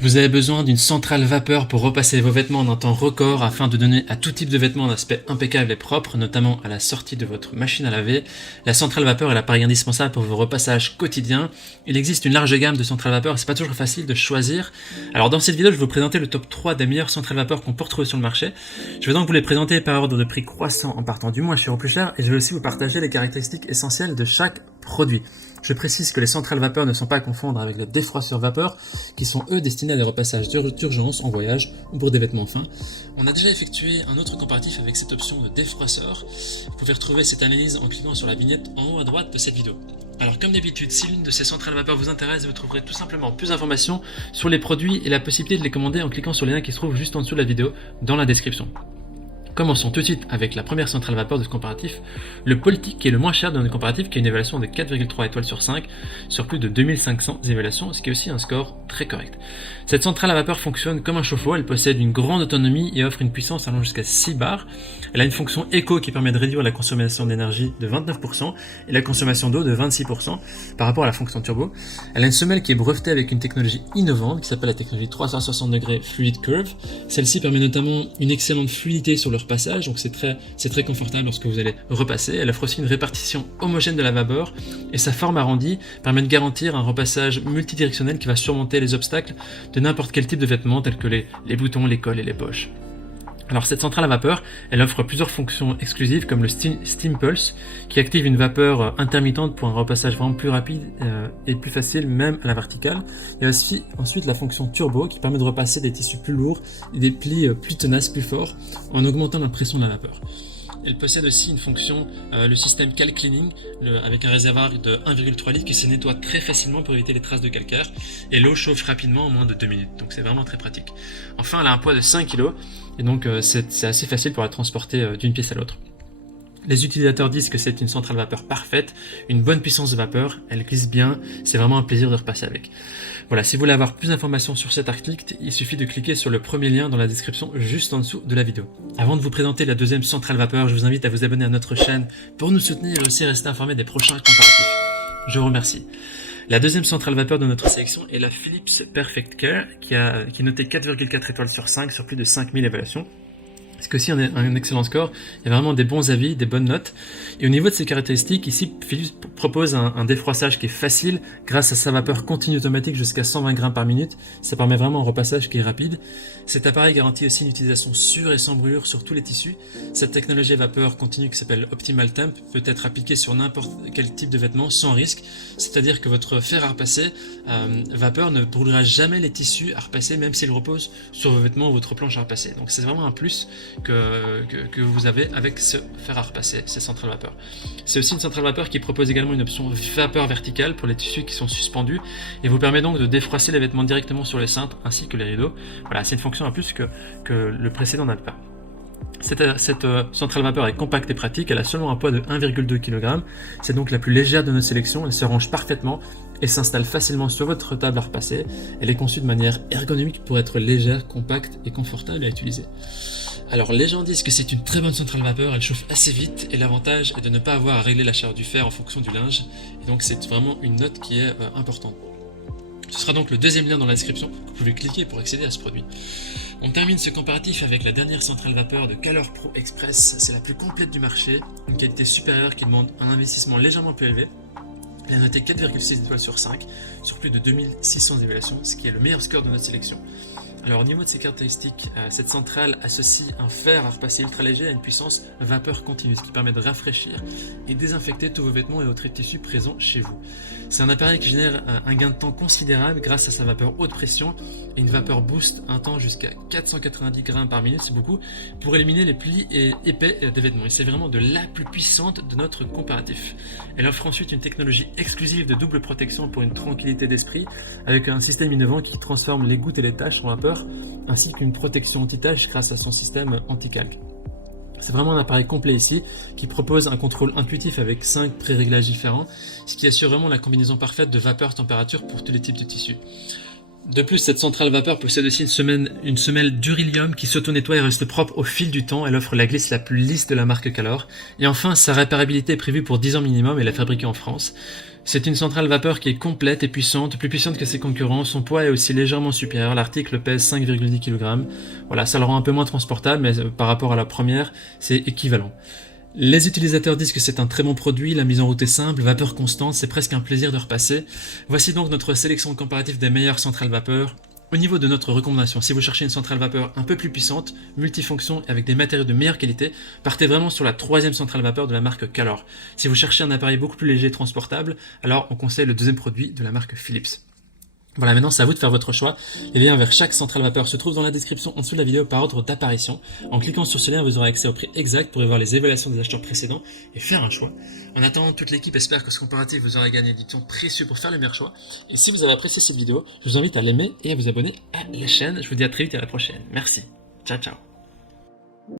Vous avez besoin d'une centrale vapeur pour repasser vos vêtements en un temps record afin de donner à tout type de vêtements un aspect impeccable et propre, notamment à la sortie de votre machine à laver. La centrale vapeur est l'appareil indispensable pour vos repassages quotidiens. Il existe une large gamme de centrales vapeur et c'est pas toujours facile de choisir. Alors dans cette vidéo, je vais vous présenter le top 3 des meilleures centrales vapeur qu'on peut retrouver sur le marché. Je vais donc vous les présenter par ordre de prix croissant en partant du moins cher au plus cher et je vais aussi vous partager les caractéristiques essentielles de chaque produit. Je précise que les centrales vapeur ne sont pas à confondre avec les défroisseurs vapeur, qui sont eux destinés à des repassages d'urgence en voyage ou pour des vêtements fins. On a déjà effectué un autre comparatif avec cette option de défroisseur. Vous pouvez retrouver cette analyse en cliquant sur la vignette en haut à droite de cette vidéo. Alors comme d'habitude, si l'une de ces centrales vapeur vous intéresse, vous trouverez tout simplement plus d'informations sur les produits et la possibilité de les commander en cliquant sur les liens qui se trouvent juste en dessous de la vidéo dans la description. Commençons tout de suite avec la première centrale vapeur de ce comparatif, le Politic, qui est le moins cher de notre comparatif, qui a une évaluation de 4,3 étoiles sur 5 sur plus de 2500 évaluations, ce qui est aussi un score très correct. Cette centrale à vapeur fonctionne comme un chauffe-eau, elle possède une grande autonomie et offre une puissance allant jusqu'à 6 bars. Elle a une fonction éco qui permet de réduire la consommation d'énergie de 29% et la consommation d'eau de 26% par rapport à la fonction turbo. Elle a une semelle qui est brevetée avec une technologie innovante qui s'appelle la technologie 360 degrés Fluid Curve. Celle-ci permet notamment une excellente fluidité sur le repassage, donc c'est très confortable lorsque vous allez repasser. Elle offre aussi une répartition homogène de la vapeur et sa forme arrondie permet de garantir un repassage multidirectionnel qui va surmonter les obstacles de n'importe quel type de vêtements tels que les boutons, les cols et les poches. Alors cette centrale à vapeur, elle offre plusieurs fonctions exclusives comme le Steam Pulse qui active une vapeur intermittente pour un repassage vraiment plus rapide et plus facile même à la verticale. Il y a aussi ensuite la fonction Turbo qui permet de repasser des tissus plus lourds et des plis plus tenaces, plus forts en augmentant la pression de la vapeur. Elle possède aussi une fonction, le système Cal Cleaning, avec un réservoir de 1,3 litres qui se nettoie très facilement pour éviter les traces de calcaire, et l'eau chauffe rapidement en moins de 2 minutes, donc c'est vraiment très pratique. Enfin, elle a un poids de 5 kg, et donc c'est assez facile pour la transporter d'une pièce à l'autre. Les utilisateurs disent que c'est une centrale vapeur parfaite, une bonne puissance de vapeur, elle glisse bien, c'est vraiment un plaisir de repasser avec. Voilà, si vous voulez avoir plus d'informations sur cet article, il suffit de cliquer sur le premier lien dans la description juste en dessous de la vidéo. Avant de vous présenter la deuxième centrale vapeur, je vous invite à vous abonner à notre chaîne pour nous soutenir et aussi rester informé des prochains comparatifs. Je vous remercie. La deuxième centrale vapeur de notre sélection est la Philips Perfect Care, qui est notée 4,4 étoiles sur 5 sur plus de 5000 évaluations. C'est aussi un excellent score, il y a vraiment des bons avis, des bonnes notes. Et au niveau de ses caractéristiques, ici Philips propose un défroissage qui est facile grâce à sa vapeur continue automatique jusqu'à 120 grammes par minute. Ça permet vraiment un repassage qui est rapide. Cet appareil garantit aussi une utilisation sûre et sans brûlure sur tous les tissus. Cette technologie vapeur continue qui s'appelle Optimal Temp peut être appliquée sur n'importe quel type de vêtement sans risque. C'est-à-dire que votre fer à repasser vapeur ne brûlera jamais les tissus à repasser même s'ils reposent sur vos vêtements ou votre planche à repasser. Donc c'est vraiment un plus que vous avez avec ce fer à repasser, ces centrales vapeur. C'est aussi une centrale vapeur qui propose également une option vapeur verticale pour les tissus qui sont suspendus et vous permet donc de défroisser les vêtements directement sur les cintres ainsi que les rideaux. Voilà, c'est une fonction en plus que le précédent n'a pas. Cette centrale vapeur est compacte et pratique, elle a seulement un poids de 1,2 kg, c'est donc la plus légère de nos sélections, elle se range parfaitement et s'installe facilement sur votre table à repasser. Elle est conçue de manière ergonomique pour être légère, compacte et confortable à utiliser. Alors les gens disent que c'est une très bonne centrale vapeur, elle chauffe assez vite et l'avantage est de ne pas avoir à régler la chaleur du fer en fonction du linge et donc c'est vraiment une note qui est importante. Ce sera donc le deuxième lien dans la description, vous pouvez cliquer pour accéder à ce produit. On termine ce comparatif avec la dernière centrale vapeur de Calor Pro Express, c'est la plus complète du marché, une qualité supérieure qui demande un investissement légèrement plus élevé. Elle a noté 4,6 étoiles sur 5 sur plus de 2600 évaluations, ce qui est le meilleur score de notre sélection. Alors au niveau de ses caractéristiques, cette centrale associe un fer à repasser ultra léger à une puissance vapeur continue, ce qui permet de rafraîchir et désinfecter tous vos vêtements et autres tissus présents chez vous. C'est un appareil qui génère un gain de temps considérable grâce à sa vapeur haute pression et une vapeur boost un temps jusqu'à 490 grammes par minute, c'est beaucoup, pour éliminer les plis épais des vêtements. Et c'est vraiment de la plus puissante de notre comparatif. Elle offre ensuite une technologie exclusive de double protection pour une tranquillité d'esprit, avec un système innovant qui transforme les gouttes et les taches en vapeur, ainsi qu'une protection anti-taches grâce à son système anti-calque. C'est vraiment un appareil complet ici qui propose un contrôle intuitif avec 5 pré-réglages différents, ce qui assure vraiment la combinaison parfaite de vapeur-température pour tous les types de tissus. De plus, cette centrale vapeur possède aussi une semelle Durilium qui s'auto-nettoie et reste propre au fil du temps. Elle offre la glisse la plus lisse de la marque Calor. Et enfin, sa réparabilité est prévue pour 10 ans minimum et elle est fabriquée en France. C'est une centrale vapeur qui est complète et puissante, plus puissante que ses concurrents. Son poids est aussi légèrement supérieur. L'article pèse 5,10 kg. Voilà, ça le rend un peu moins transportable, mais par rapport à la première, c'est équivalent. Les utilisateurs disent que c'est un très bon produit, la mise en route est simple, vapeur constante, c'est presque un plaisir de repasser. Voici donc notre sélection comparative des meilleures centrales vapeur. Au niveau de notre recommandation, si vous cherchez une centrale vapeur un peu plus puissante, multifonction et avec des matériaux de meilleure qualité, partez vraiment sur la troisième centrale vapeur de la marque Calor. Si vous cherchez un appareil beaucoup plus léger et transportable, alors on conseille le deuxième produit de la marque Philips. Voilà, maintenant c'est à vous de faire votre choix. Les liens vers chaque centrale vapeur se trouvent dans la description en dessous de la vidéo par ordre d'apparition. En cliquant sur ce lien, vous aurez accès au prix exact pour y voir les évaluations des acheteurs précédents et faire un choix. En attendant, toute l'équipe espère que ce comparatif vous aura gagné du temps précieux pour faire le meilleur choix. Et si vous avez apprécié cette vidéo, je vous invite à l'aimer et à vous abonner à la chaîne. Je vous dis à très vite et à la prochaine. Merci. Ciao, ciao.